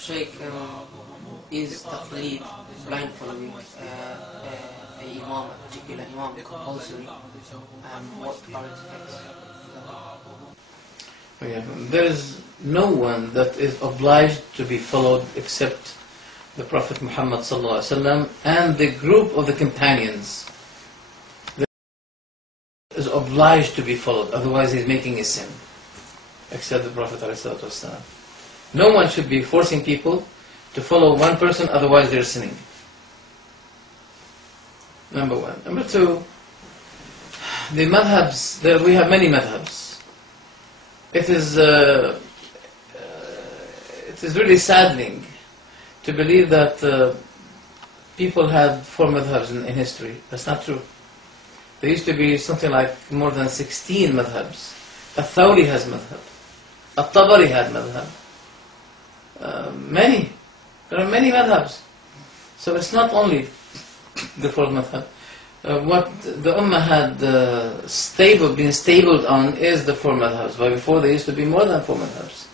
Sheikh, is taqleed, blind following, a imam, a particular imam, compulsory, and what are its effects? Yeah, there is no one that is obliged to be followed except the Prophet Muhammad ﷺ and the group of the companions. That is obliged to be followed, otherwise he's making a sin, except the Prophet ﷺ. No one should be forcing people to follow one person, otherwise they're sinning. Number one. Number two, the madhabs, we have many madhabs. It is really saddening to believe that people had 4 madhabs in history. That's not true. There used to be something like more than 16 madhabs. Al-Thawri has madhab. Al-Tabari had madhab. There are many madhabs. So it's not only the 4th madhab. What the Ummah had been stabled on is the 4 madhabs. But before there used to be more than 4 madhabs.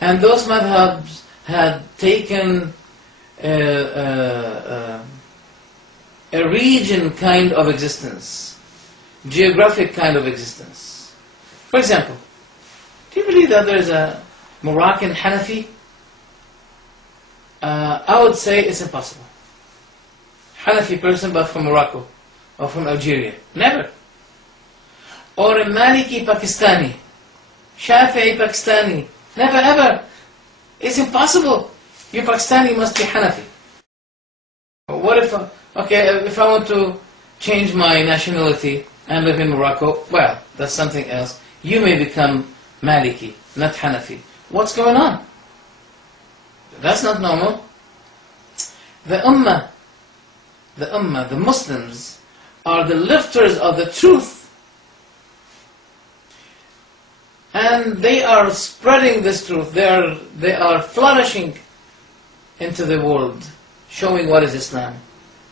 And those madhabs had taken a region kind of existence, geographic kind of existence. For example, do you believe that there is a Moroccan Hanafi? I would say it's impossible. Hanafi person, but from Morocco or from Algeria. Never. Or a Maliki Pakistani, Shafi'i Pakistani. Never ever. It's impossible. You Pakistani must be Hanafi. What if, if I want to change my nationality and live in Morocco, well, that's something else. You may become Maliki, not Hanafi. What's going on? That's not normal. The Ummah, the Muslims, are the lifters of the truth. And they are spreading this truth. They are flourishing into the world, showing what is Islam.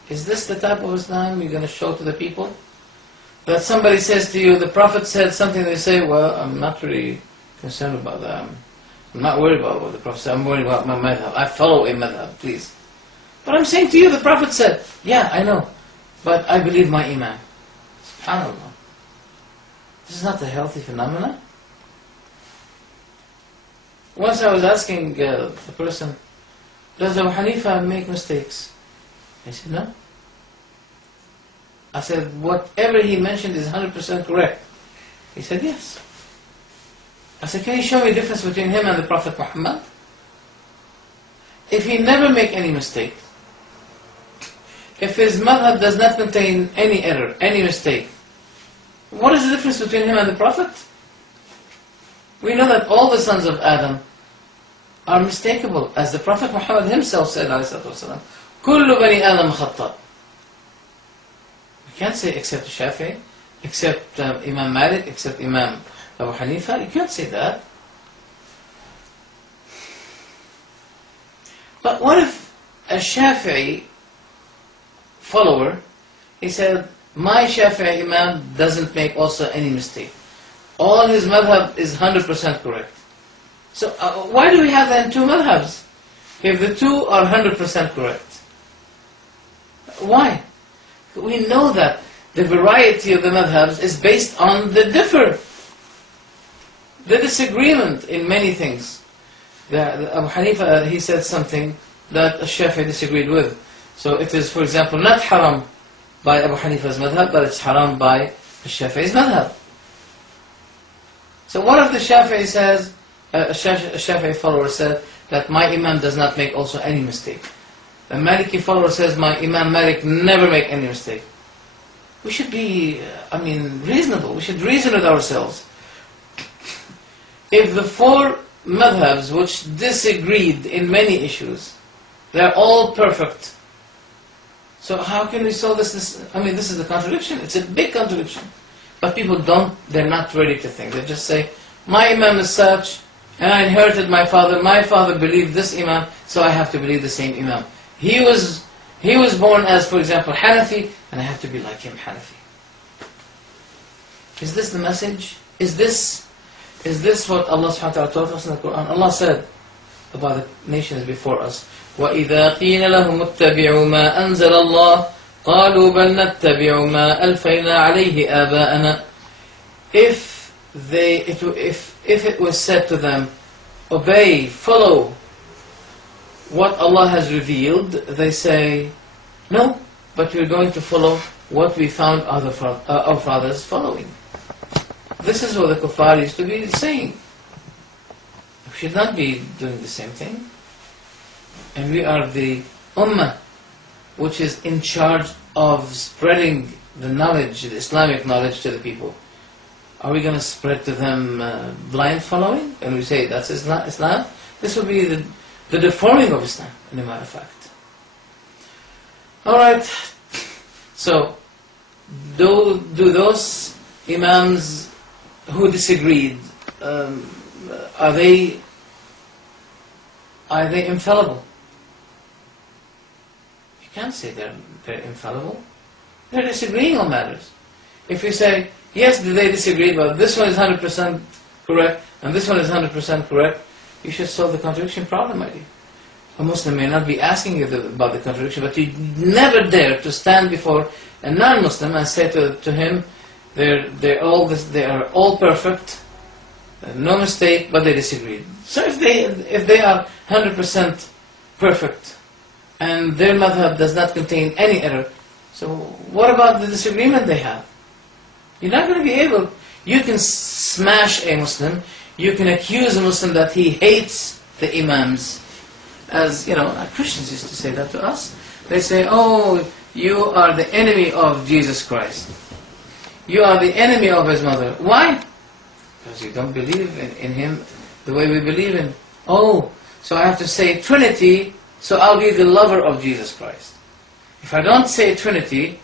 Is this the type of Islam you're going to show to the people? That somebody says to you, the Prophet said something, they say, well, I'm not really concerned about that. I'm not worried about what the Prophet said. I'm worried about my madhab. I follow a madhab, please. But I'm saying to you, the Prophet said, yeah, I know, but I believe my Imam. SubhanAllah. This is not a healthy phenomenon. Once I was asking the person, does Abu Hanifa make mistakes? He said, no. I said, whatever he mentioned is 100% correct. He said, yes. I said, can you show me a difference between him and the Prophet Muhammad? If he never make any mistake, if his madhab does not contain any error, any mistake, what is the difference between him and the Prophet? We know that all the sons of Adam are mistakable, as the Prophet Muhammad himself said, ﷺ, كُلُّ بَنِي آدَمَ خَطَّأ. You can't say except Shafi'i, except Imam Malik, except Imam Abu Hanifa. You can't say that. But what if a Shafi'i follower, he said, my Shafi'i Imam doesn't make also any mistake. All his madhab is 100% correct. So why do we have then 2 madhabs? If the 2 are 100% correct. Why? We know that the variety of the madhabs is based on the disagreement in many things. Abu Hanifa, he said something that Shafi'i disagreed with. So it is, for example, not haram by Abu Hanifa's madhab, but it's haram by Shafi'i's madhab. So what if the Shafi'i says, a Shafi'i follower said that my Imam does not make also any mistake. The Maliki follower says my Imam Malik never make any mistake. We should be, reasonable. We should reason with ourselves. If the 4 madhabs which disagreed in many issues, they're all perfect. So how can we solve this? This is a contradiction. It's a big contradiction. But people they're not ready to think. They just say, my Imam is such, and I inherited my father believed this Imam, so I have to believe the same Imam. He was born as, for example, Hanafi, and I have to be like him, Hanafi. Is this the message? Is this what Allah subhanahu wa ta'ala taught us in the Quran? Allah said, about the nations before us. وَإِذَا قِيلَ لَهُمُ اتَّبِعُوا مَا أَنزَلَ اللَّهُ قَالُوا بَلْ نَتَّبِعُ مَا أَلْفَيْنَا عَلَيْهِ آبَاءَنَا. If it was said to them, obey, follow what Allah has revealed, they say, no, but we're going to follow what we found our fathers following. This is what the kuffar used to be saying. We should not be doing the same thing. And we are the ummah which is in charge of spreading the knowledge, the Islamic knowledge to the people. Are we going to spread to them blind following? And we say that's Islam? This will be the deforming of Islam, in a matter of fact. Alright, so do those Imams who disagreed, are they infallible? You can't say they're infallible. They're disagreeing on matters. If you say, yes, they disagree, but this one is 100% correct, and this one is 100% correct, you should solve the contradiction problem, I think. A Muslim may not be asking you about the contradiction, but you never dare to stand before a non-Muslim and say to him, they are all perfect, no mistake, but they disagree. So if they are 100% perfect, and their madhab does not contain any error, so what about the disagreement they have? You're not going to be able. You can smash a Muslim, you can accuse a Muslim that he hates the Imams. As you know, Christians used to say that to us. They say, oh, you are the enemy of Jesus Christ. You are the enemy of his mother. Why? Because you don't believe in him the way we believe in. Oh, so I have to say Trinity, so I'll be the lover of Jesus Christ. If I don't say Trinity,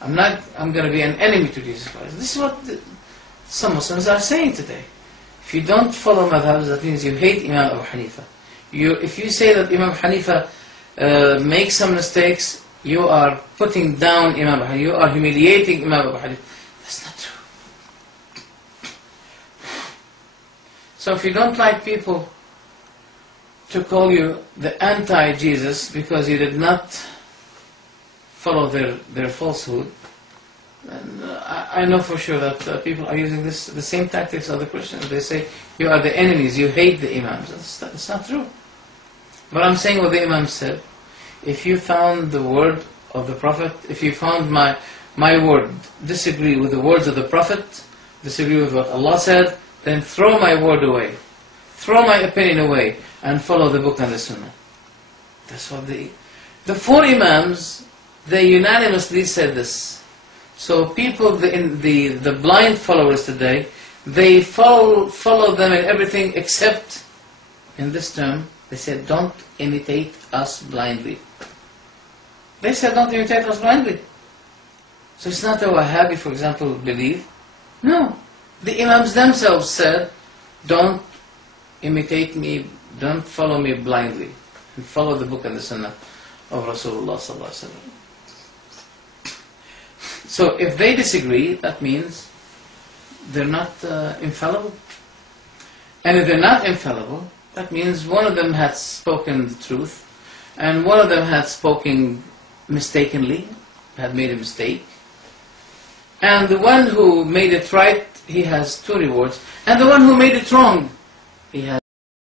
I'm going to be an enemy to Jesus Christ. This is what some Muslims are saying today. If you don't follow madhabs, that means you hate Imam Abu Hanifa. If you say that Imam Hanifa makes some mistakes, you are putting down Imam Abu Hanifa. You are humiliating Imam Abu Hanifa. That's not true. So if you don't like people to call you the anti-Jesus because you did not follow their falsehood, and I know for sure that people are using the same tactics of the Christians. They say, you are the enemies, you hate the Imams. That's not true. But I'm saying what the Imams said. If you found the word of the Prophet, if you found my word disagree with the words of the Prophet, disagree with what Allah said, then throw my word away. Throw my opinion away and follow the book and the Sunnah. That's what the four Imams, they unanimously said this. So people, the blind followers today, they follow them in everything except in this term. They said, don't imitate us blindly. They said, don't imitate us blindly. So it's not that Wahhabi, for example, believe. No. The Imams themselves said, don't imitate me, don't follow me blindly. And follow the book and the Sunnah of Rasulullah sallallahu alaihi wasallam. So if they disagree, that means they're not infallible. And if they're not infallible, that means one of them had spoken the truth, and one of them had spoken mistakenly, had made a mistake. And the one who made it right, he has 2 rewards. And the one who made it wrong, he has